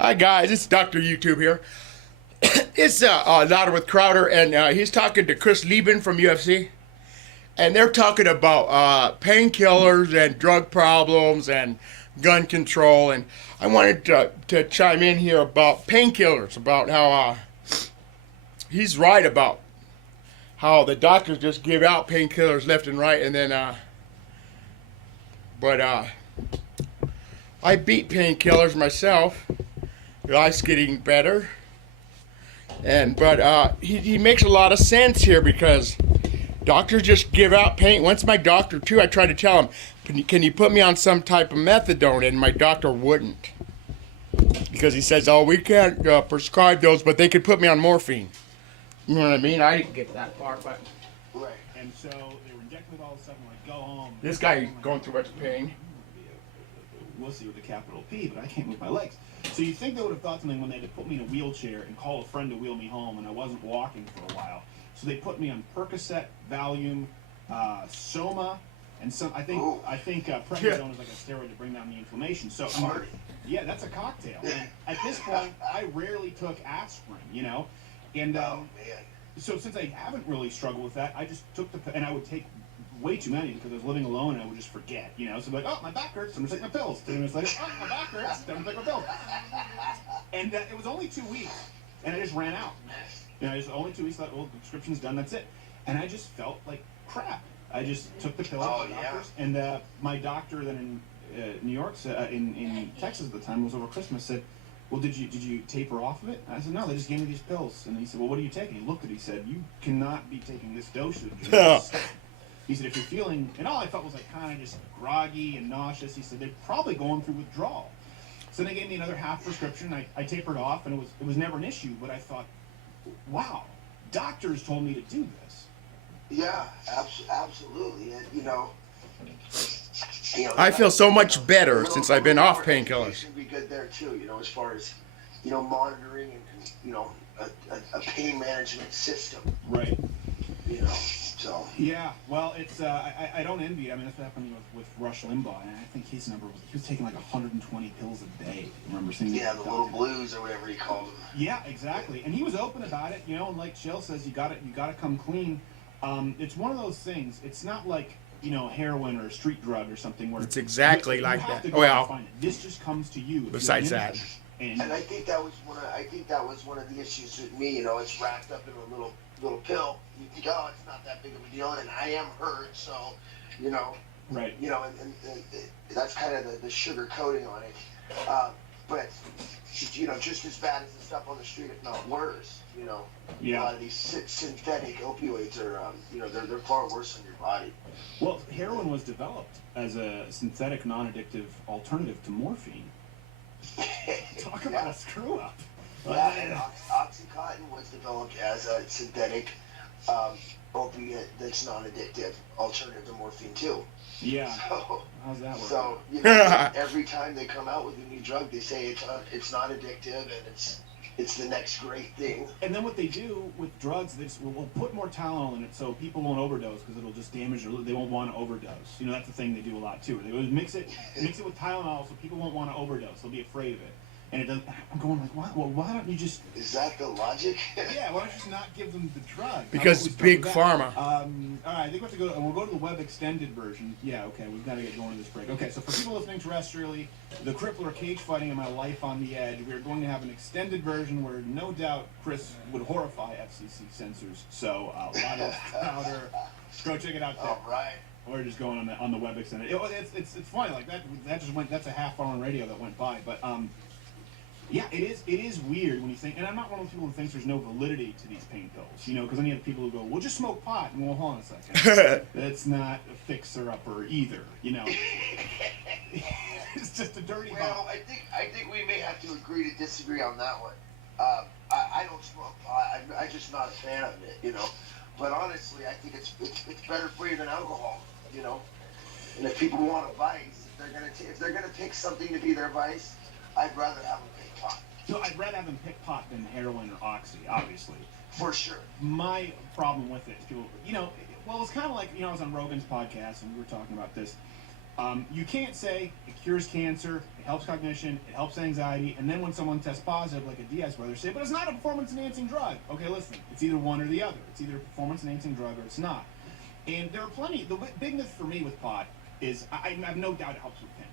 Hi guys, it's Dr. YouTube here. It's Louder with Crowder, and he's talking to Chris Lieben from UFC, and they're talking about painkillers and drug problems and gun control. And I wanted to chime in here about painkillers, about how he's right about how the doctors just give out painkillers left and right, and then I beat painkillers myself. Life's getting better, but he makes a lot of sense here because doctors just give out pain. Once my doctor too, I tried to tell him, can you put me on some type of methadone, and my doctor wouldn't, because he says, oh, we can't prescribe those, but they could put me on morphine. You know what I mean? I didn't get that far, but right. And so they were injecting it all of a sudden, like, go home. This guy going through much pain. Wussy with a capital P, but I can't move my legs. So you think they would have thought something when they had to put me in a wheelchair and call a friend to wheel me home, and I wasn't walking for a while. So they put me on Percocet, Valium, Soma, and some. I think prednisone is like a steroid to bring down the inflammation. So yeah, that's a cocktail. And at this point, I rarely took aspirin, you know, and so since I haven't really struggled with that, I just took and I would take way too many because I was living alone and I would just forget, you know. So I'm like, oh, my back hurts, I'm gonna take my pills. 10 minutes later, oh, my back hurts, I'm gonna take my pills. And it was only 2 weeks, and I just ran out. You know, only 2 weeks, thought, well, the prescription's done, that's it. And I just felt like crap. I just took the pills from the doctors, and my doctor then in New York, in Texas at the time, was over Christmas, said, well, did you taper off of it? And I said, no, they just gave me these pills. And he said, well, what are you taking? He looked at it, he said, you cannot be taking this dosage. He said, if you're feeling, and all I felt was like kind of just groggy and nauseous, he said, they're probably going through withdrawal. So they gave me another half prescription. I tapered off, and it was never an issue, but I thought, wow, doctors told me to do this. Yeah, absolutely. And, you know, I feel so much better since I've been off painkillers. Be good there too, you know, as far as, you know, monitoring and you know, a pain management system. Right. You know. So. Yeah, well, it's I don't envy it. I mean, that's what happened with Rush Limbaugh, and I think his number he was taking like 120 pills a day. Remember seeing the little blues or whatever he called them. Yeah, exactly. And he was open about it, you know. And like Shell says, you got to come clean. It's one of those things. It's not like, you know, heroin or a street drug or something where it's exactly like that. Oh well, this just comes to you. Besides that. And I think that was one of the issues with me. You know, it's wrapped up in a little pill. You think, oh, it's not that big of a deal, and I am hurt, so, you know. Right. You know, and that's kind of the sugar coating on it. But, you know, just as bad as the stuff on the street, if not worse, you know. Yeah. A lot of these synthetic opioids are, you know, they're far worse on your body. Well, heroin was developed as a synthetic, non-addictive alternative to morphine. Talk about a screw-up. Yeah, and Oxycontin was developed as a synthetic opiate that's non-addictive alternative to morphine too. Yeah. So, how's that work? So you know, every time they come out with a new drug, they say it's not addictive and it's the next great thing. And then what they do with drugs, they just, we'll put more Tylenol in it so people won't overdose because it'll just damage or they won't want to overdose. You know, that's the thing they do a lot too. They would mix it with Tylenol so people won't want to overdose. They'll be afraid of it. And it doesn't. I'm going like, why? Well, why don't you just? Is that the logic? Yeah, why don't you just not give them the drug? Because big pharma. All right, I think we have to go. We'll go to the web extended version. Yeah, okay, we've got to get going to this break. Okay, so for people listening terrestrially, the crippler cage fighting and my life on the edge, we are going to have an extended version where no doubt Chris would horrify FCC censors. So a lot of powder. Go check it out there. All right. Or just going on the web extended. It's funny like that. That just went. That's a half hour on radio that went by, but yeah, it is weird when you think, and I'm not one of those people who thinks there's no validity to these pain pills, you know, because then you have people who go, well, just smoke pot, and well, hold on a second. That's not a fixer-upper either, you know. It's just a dirty bomb. Well, I think we may have to agree to disagree on that one. I don't smoke pot. I'm just not a fan of it, you know. But honestly, I think it's better for you than alcohol, you know. And if people want a vice, if they're gonna pick something to be their vice, I'd rather have them pick pot. No, I'd rather have them pick pot than heroin or oxy, obviously. For sure. My problem with it is people, you know, well, it's kind of like, you know, I was on Rogan's podcast and we were talking about this. You can't say it cures cancer, it helps cognition, it helps anxiety, and then when someone tests positive, like a Diaz brother, say, but it's not a performance-enhancing drug. Okay, listen, it's either one or the other. It's either a performance-enhancing drug or it's not. And there are plenty. The big myth for me with pot is I have no doubt it helps with pain.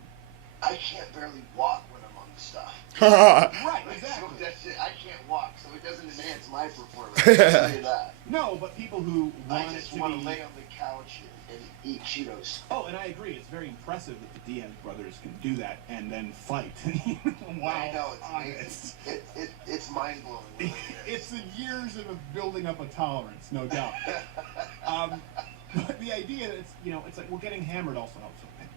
I can't barely walk when I'm on the stuff. Right, So exactly. that's it. I can't walk, so it doesn't enhance my performance. I'll tell you that. No, but people who want I it just to want be... to lay on the couch and eat Cheetos. Oh, and I agree. It's very impressive that the Diaz brothers can do that and then fight. Wow. I know, it's honest. amazing. It's mind-blowing. It's the years of building up a tolerance, no doubt. But the idea that it's like, well, getting hammered also helps with pain.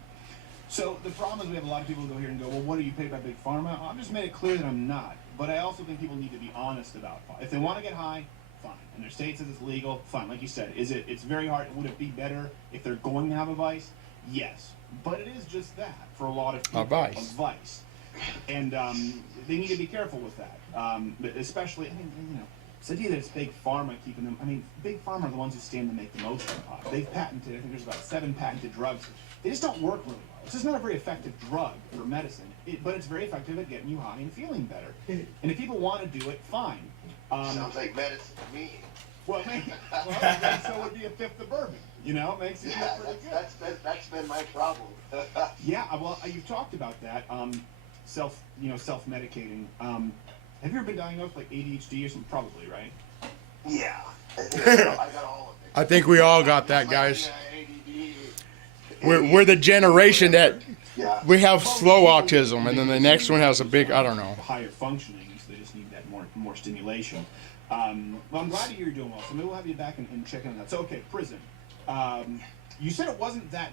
So the problem is we have a lot of people who go here and go, well, what are you paid by Big Pharma? I've just made it clear that I'm not. But I also think people need to be honest about it. If they want to get high, fine. And their state says it's legal, fine. Like you said, it's very hard. Would it be better if they're going to have a vice? Yes. But it is just that for a lot of people. A vice. A vice. And they need to be careful with that. Especially, I mean, it's the idea that it's Big Pharma keeping them. I mean, Big Pharma are the ones who stand to make the most of pot. They've patented, I think there's about 7 patented drugs. They just don't work really well. It's just not a very effective drug for medicine, but it's very effective at getting you high and feeling better. And if people want to do it, fine. Sounds like medicine to me. Well, maybe. Well, so would be a fifth of bourbon. It makes you feel pretty good. That's been my problem. Yeah, well, you've talked about that. Self-medicating. Have you ever been diagnosed like ADHD or something? Probably, right? Yeah. I got all of it. I think we all got that, guys. ADD. We're the generation that Yeah. we have slow autism, and then the next one has a big, I don't know. Higher functioning, so they just need that more stimulation. Well, I'm glad to hear you're doing well. So maybe we'll have you back and check in on that. So, okay, prison. You said it wasn't that